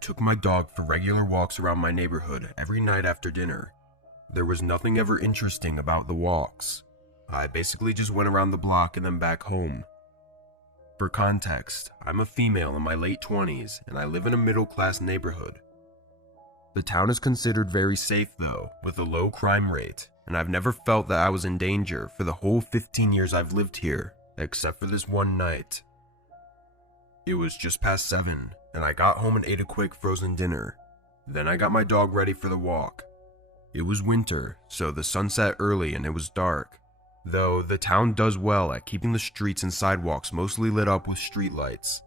took my dog for regular walks around my neighborhood every night after dinner. There was nothing ever interesting about the walks. I basically just went around the block and then back home. For context, I'm a female in my late 20s and I live in a middle-class neighborhood. The town is considered very safe though, with a low crime rate, and I've never felt that I was in danger for the whole 15 years I've lived here, except for this one night. It was just past 7, and I got home and ate a quick frozen dinner. Then I got my dog ready for the walk. It was winter, so the sun set early and it was dark, though the town does well at keeping the streets and sidewalks mostly lit up with streetlights.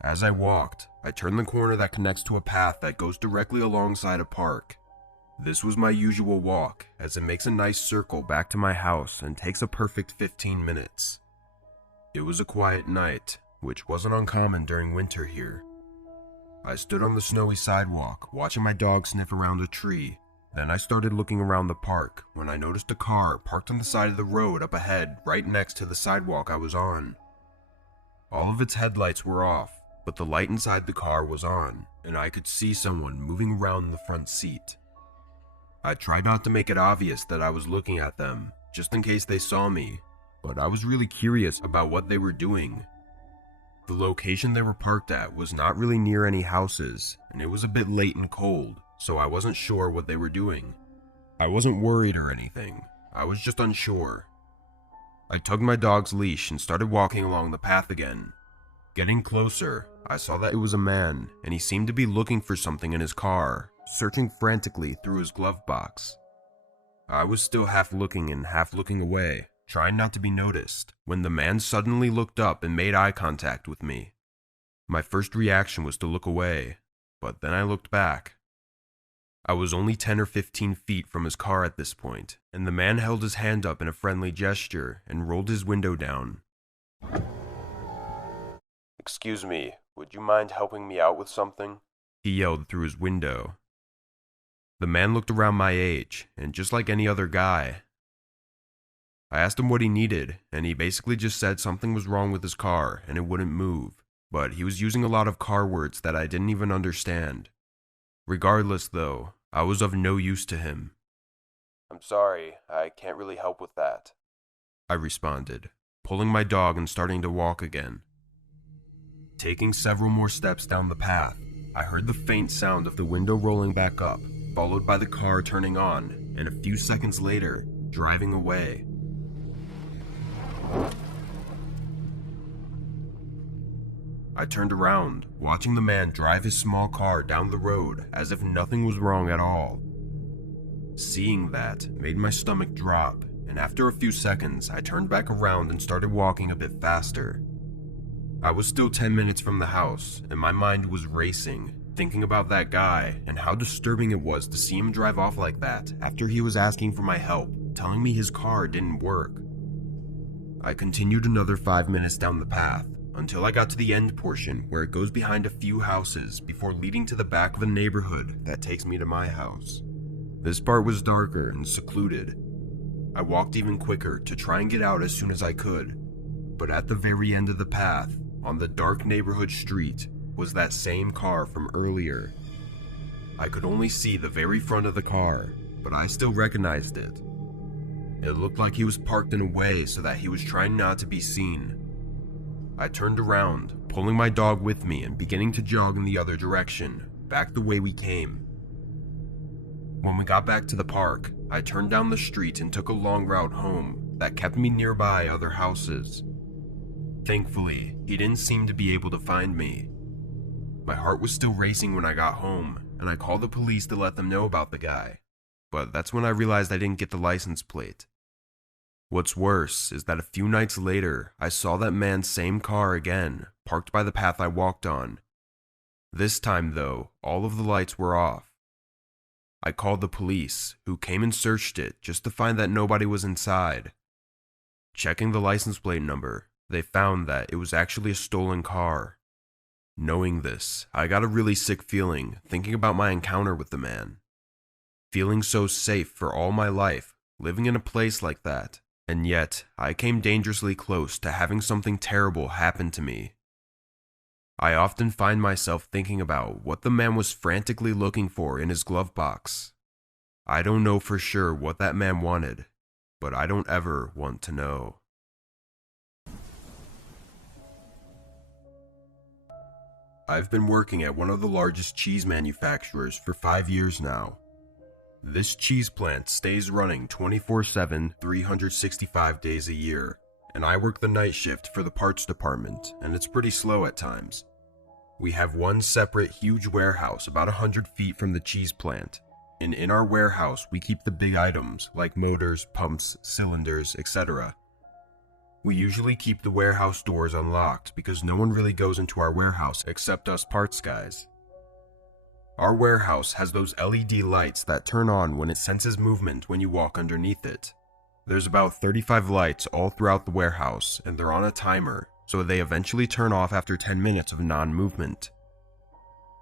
As I walked, I turned the corner that connects to a path that goes directly alongside a park. This was my usual walk, as it makes a nice circle back to my house and takes a perfect 15 minutes. It was a quiet night, which wasn't uncommon during winter here. I stood on the snowy sidewalk, watching my dog sniff around a tree. Then I started looking around the park when I noticed a car parked on the side of the road up ahead right next to the sidewalk I was on. All of its headlights were off, but the light inside the car was on, and I could see someone moving around in the front seat. I tried not to make it obvious that I was looking at them, just in case they saw me, but I was really curious about what they were doing. The location they were parked at was not really near any houses, and it was a bit late and cold, so I wasn't sure what they were doing. I wasn't worried or anything, I was just unsure. I tugged my dog's leash and started walking along the path again. Getting closer, I saw that it was a man, and he seemed to be looking for something in his car, searching frantically through his glove box. I was still half looking and half looking away, trying not to be noticed, when the man suddenly looked up and made eye contact with me. My first reaction was to look away, but then I looked back. I was only 10 or 15 feet from his car at this point, and the man held his hand up in a friendly gesture and rolled his window down. "Excuse me, would you mind helping me out with something?" he yelled through his window. The man looked around my age, and just like any other guy, I asked him what he needed, and he basically just said something was wrong with his car and it wouldn't move, but he was using a lot of car words that I didn't even understand. Regardless though, I was of no use to him. "I'm sorry, I can't really help with that," I responded, pulling my dog and starting to walk again. Taking several more steps down the path, I heard the faint sound of the window rolling back up, followed by the car turning on, and a few seconds later, driving away. I turned around, watching the man drive his small car down the road as if nothing was wrong at all. Seeing that made my stomach drop, and after a few seconds, I turned back around and started walking a bit faster. I was still 10 minutes from the house, and my mind was racing, thinking about that guy and how disturbing it was to see him drive off like that after he was asking for my help, telling me his car didn't work. I continued another 5 minutes down the path, until I got to the end portion where it goes behind a few houses before leading to the back of a neighborhood that takes me to my house. This part was darker and secluded. I walked even quicker to try and get out as soon as I could, but at the very end of the path, on the dark neighborhood street, was that same car from earlier. I could only see the very front of the car, but I still recognized it. It looked like he was parked in a way so that he was trying not to be seen. I turned around, pulling my dog with me and beginning to jog in the other direction, back the way we came. When we got back to the park, I turned down the street and took a long route home that kept me nearby other houses. Thankfully, he didn't seem to be able to find me. My heart was still racing when I got home, and I called the police to let them know about the guy. But that's when I realized I didn't get the license plate. What's worse is that a few nights later, I saw that man's same car again, parked by the path I walked on. This time though, all of the lights were off. I called the police, who came and searched it just to find that nobody was inside. Checking the license plate number, they found that it was actually a stolen car. Knowing this, I got a really sick feeling thinking about my encounter with the man. Feeling so safe for all my life, living in a place like that, and yet I came dangerously close to having something terrible happen to me. I often find myself thinking about what the man was frantically looking for in his glove box. I don't know for sure what that man wanted, but I don't ever want to know. I've been working at one of the largest cheese manufacturers for 5 years now. This cheese plant stays running 24/7, 365 days a year, and I work the night shift for the parts department, and it's pretty slow at times. We have one separate huge warehouse about 100 feet from the cheese plant, and in our warehouse we keep the big items like motors, pumps, cylinders, etc. We usually keep the warehouse doors unlocked because no one really goes into our warehouse except us parts guys. Our warehouse has those LED lights that turn on when it senses movement when you walk underneath it. There's about 35 lights all throughout the warehouse, and they're on a timer, so they eventually turn off after 10 minutes of non-movement.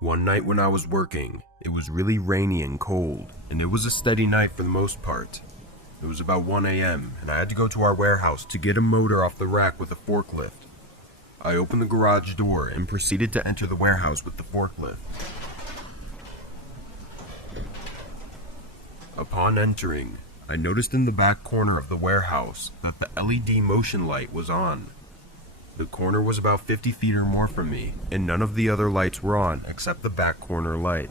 One night when I was working, it was really rainy and cold, and it was a steady night for the most part. It was about 1 a.m., and I had to go to our warehouse to get a motor off the rack with a forklift. I opened the garage door and proceeded to enter the warehouse with the forklift. Upon entering, I noticed in the back corner of the warehouse that the LED motion light was on. The corner was about 50 feet or more from me, and none of the other lights were on except the back corner light.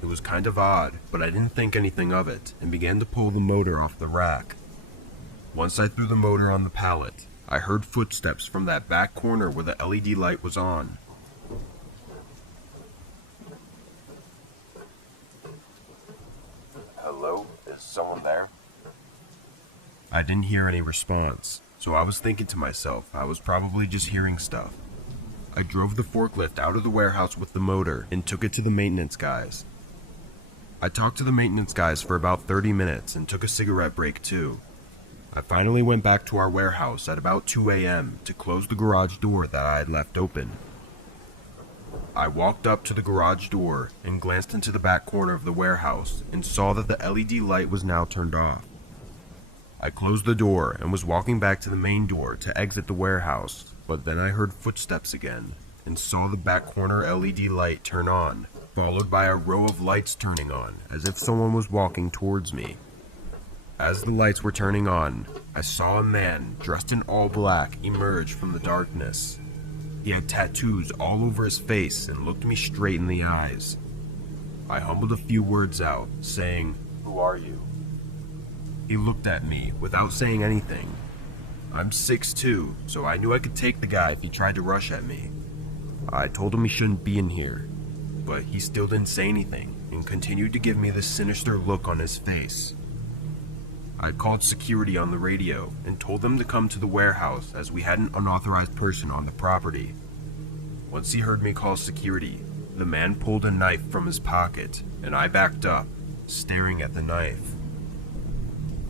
It was kind of odd, but I didn't think anything of it and began to pull the motor off the rack. Once I threw the motor on the pallet, I heard footsteps from that back corner where the LED light was on. Hello? Is someone there? I didn't hear any response, so I was thinking to myself I was probably just hearing stuff. I drove the forklift out of the warehouse with the motor and took it to the maintenance guys. I talked to the maintenance guys for about 30 minutes and took a cigarette break too. I finally went back to our warehouse at about 2 a.m. to close the garage door that I had left open. I walked up to the garage door and glanced into the back corner of the warehouse and saw that the LED light was now turned off. I closed the door and was walking back to the main door to exit the warehouse, but then I heard footsteps again and saw the back corner LED light turn on, followed by a row of lights turning on, as if someone was walking towards me. As the lights were turning on, I saw a man dressed in all black emerge from the darkness. He had tattoos all over his face and looked me straight in the eyes. I humbled a few words out, saying, "Who are you?" He looked at me without saying anything. I'm 6'2", so I knew I could take the guy if he tried to rush at me. I told him he shouldn't be in here, but he still didn't say anything and continued to give me this sinister look on his face. I called security on the radio and told them to come to the warehouse as we had an unauthorized person on the property. Once he heard me call security, the man pulled a knife from his pocket and I backed up, staring at the knife.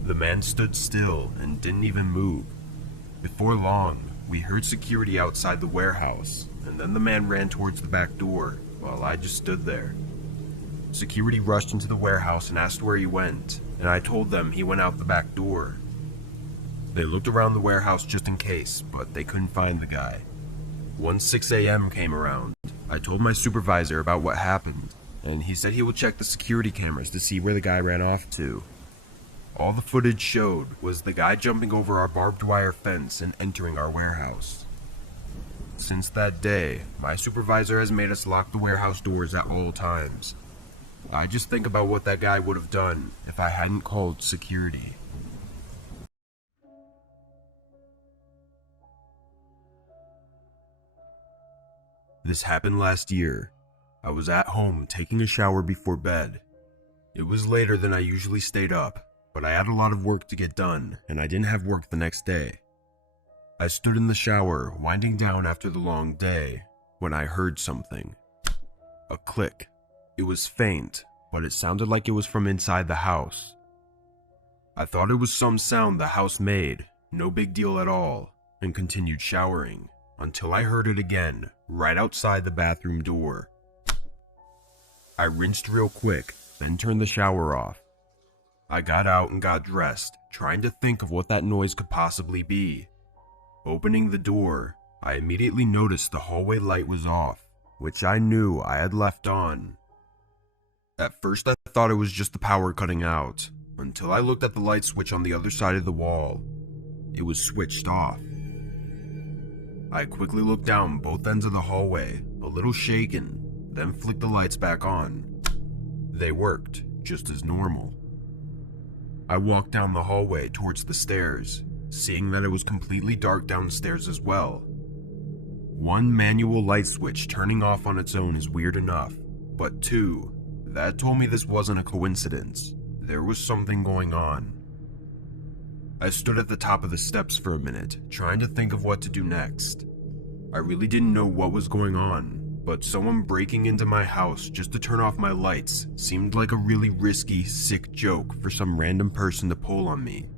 The man stood still and didn't even move. Before long, we heard security outside the warehouse, and then the man ran towards the back door while I just stood there. Security rushed into the warehouse and asked where he went, and I told them he went out the back door. They looked around the warehouse just in case, but they couldn't find the guy. Once 6 a.m. came around, I told my supervisor about what happened, and he said he would check the security cameras to see where the guy ran off to. All the footage showed was the guy jumping over our barbed wire fence and entering our warehouse. Since that day, my supervisor has made us lock the warehouse doors at all times. I just think about what that guy would have done if I hadn't called security. This happened last year. I was at home taking a shower before bed. It was later than I usually stayed up, but I had a lot of work to get done, and I didn't have work the next day. I stood in the shower, winding down after the long day, when I heard something. A click. It was faint, but it sounded like it was from inside the house. I thought it was some sound the house made, no big deal at all, and continued showering, until I heard it again, right outside the bathroom door. I rinsed real quick, then turned the shower off. I got out and got dressed, trying to think of what that noise could possibly be. Opening the door, I immediately noticed the hallway light was off, which I knew I had left on. At first I thought it was just the power cutting out, until I looked at the light switch on the other side of the wall. It was switched off. I quickly looked down both ends of the hallway, a little shaken, then flicked the lights back on. They worked, just as normal. I walked down the hallway towards the stairs, seeing that it was completely dark downstairs as well. One manual light switch turning off on its own is weird enough, but two, that told me this wasn't a coincidence. There was something going on. I stood at the top of the steps for a minute, trying to think of what to do next. I really didn't know what was going on, but someone breaking into my house just to turn off my lights seemed like a really risky, sick joke for some random person to pull on me.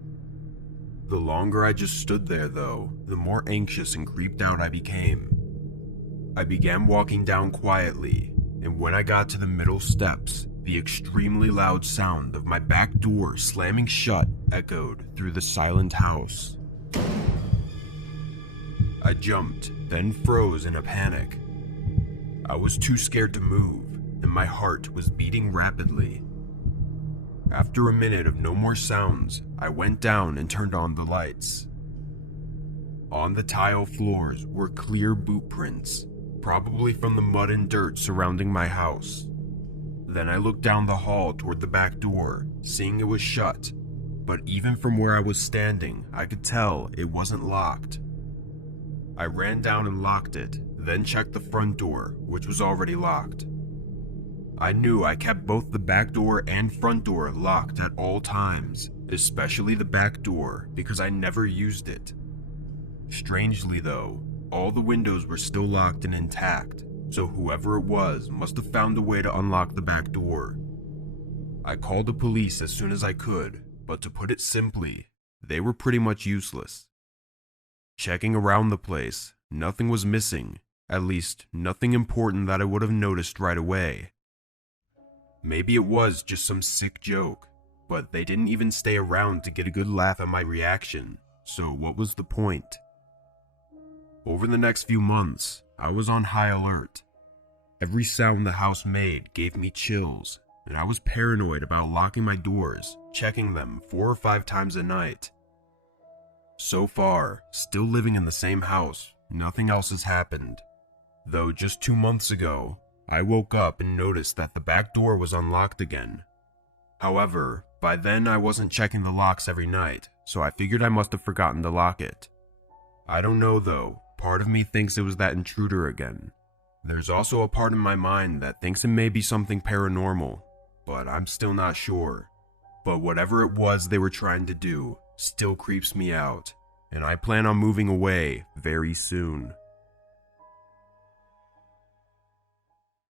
The longer I just stood there, though, the more anxious and creeped out I became. I began walking down quietly, and when I got to the middle steps, the extremely loud sound of my back door slamming shut echoed through the silent house. I jumped, then froze in a panic. I was too scared to move, and my heart was beating rapidly. After a minute of no more sounds, I went down and turned on the lights. On the tile floors were clear boot prints, probably from the mud and dirt surrounding my house. Then I looked down the hall toward the back door, seeing it was shut, but even from where I was standing, I could tell it wasn't locked. I ran down and locked it, then checked the front door, which was already locked. I knew I kept both the back door and front door locked at all times, especially the back door because I never used it. Strangely though, all the windows were still locked and intact, so whoever it was must have found a way to unlock the back door. I called the police as soon as I could, but to put it simply, they were pretty much useless. Checking around the place, nothing was missing, at least nothing important that I would have noticed right away. Maybe it was just some sick joke, but they didn't even stay around to get a good laugh at my reaction, so what was the point? Over the next few months, I was on high alert. Every sound the house made gave me chills, and I was paranoid about locking my doors, checking them 4 or 5 times a night. So far, still living in the same house, nothing else has happened. Though just 2 months ago, I woke up and noticed that the back door was unlocked again. However, by then I wasn't checking the locks every night, so I figured I must have forgotten to lock it. I don't know though, part of me thinks it was that intruder again. There's also a part in my mind that thinks it may be something paranormal, but I'm still not sure. But whatever it was they were trying to do still creeps me out, and I plan on moving away very soon.